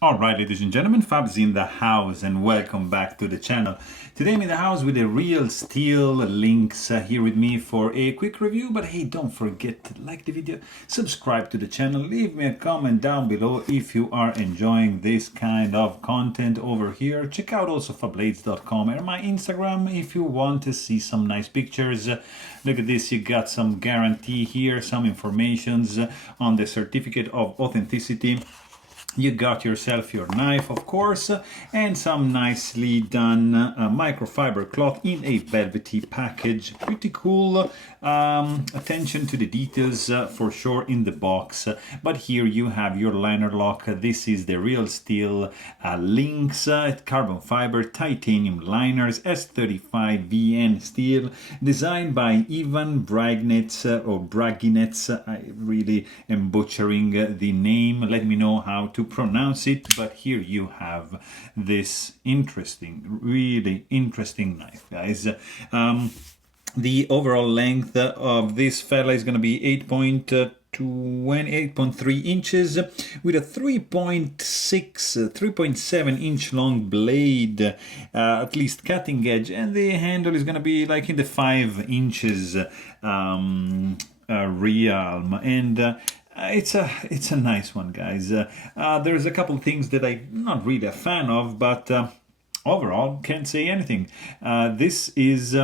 Alright, ladies and gentlemen, Fab's in the house and welcome back to the channel. Today I'm in the house with a Real Steel Lynx here with me for a quick review, but hey, don't forget to like the video, subscribe to the channel, leave me a comment down below if you are enjoying this kind of content over here. Check out also Fablades.com and my Instagram if you want to see some nice pictures. Look at this, you got some guarantee here, some informations on the certificate of authenticity. You got yourself your knife, of course, and some nicely done microfiber cloth in a velvety package. Pretty cool. Attention to the details for sure in the box. But here you have your liner lock. This is the Real Steel Lynx carbon fiber titanium liners S35 VN steel, designed by Ivan Braginets or Braginets. I really am butchering the name. Let me know how to pronounce it, but here you have this interesting, really interesting knife, guys. The overall length of this fella is going to be 8.3 inches with a 3.7 inch long blade, at least cutting edge, and the handle is going to be like in the 5 inches realm, and it's a nice one, guys. There's a couple things that I'm not really a fan of, but overall can't say anything. This is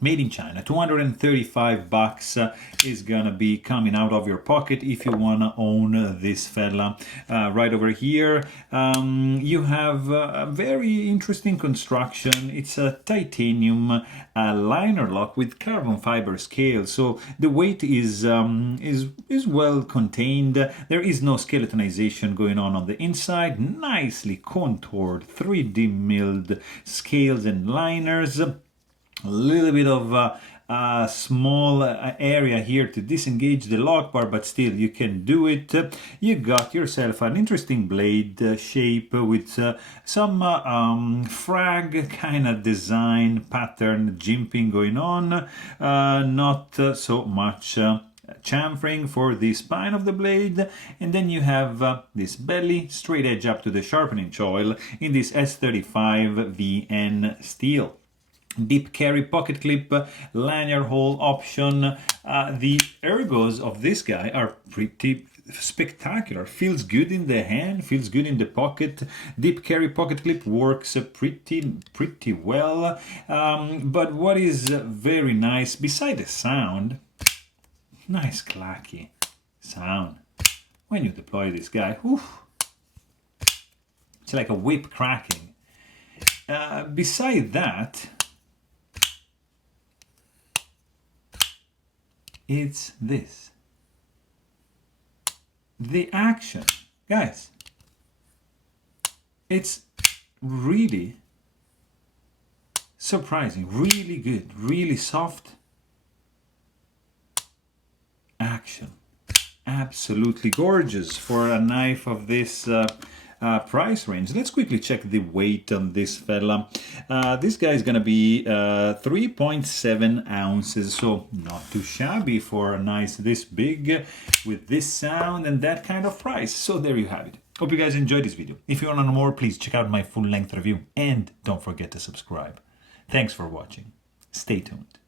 made in China. 235 bucks is gonna be coming out of your pocket if you wanna own this fella. Right over here you have a very interesting construction. It's a titanium liner lock with carbon fiber scale, so the weight is well contained. There is no skeletonization going on the inside. Nicely contoured 3D milled scales and liners. A little bit of a small area here to disengage the lock bar, but still you can do it. You got yourself an interesting blade shape with some frag kind of design pattern jimping going on. Not so much chamfering for the spine of the blade, and then you have this belly, straight edge up to the sharpening choil in this S35 VN steel. Deep carry pocket clip, lanyard hole option. The ergos of this guy are pretty spectacular. Feels good in the hand, feels good in the pocket. Deep carry pocket clip works pretty well. But what is very nice, beside the sound, nice clacky sound when you deploy this guy. Oof. It's like a whip cracking. Beside that, it's this. The action, guys. It's really surprising, really good, really soft action. Absolutely gorgeous for a knife of this price range. Let's quickly check the weight on this fella. This guy is gonna be 3.7 ounces, so not too shabby for a nice this big with this sound and that kind of price. So there you have it. Hope you guys enjoyed this video. If you want to know more, please check out my full-length review and don't forget to subscribe. Thanks for watching. Stay tuned.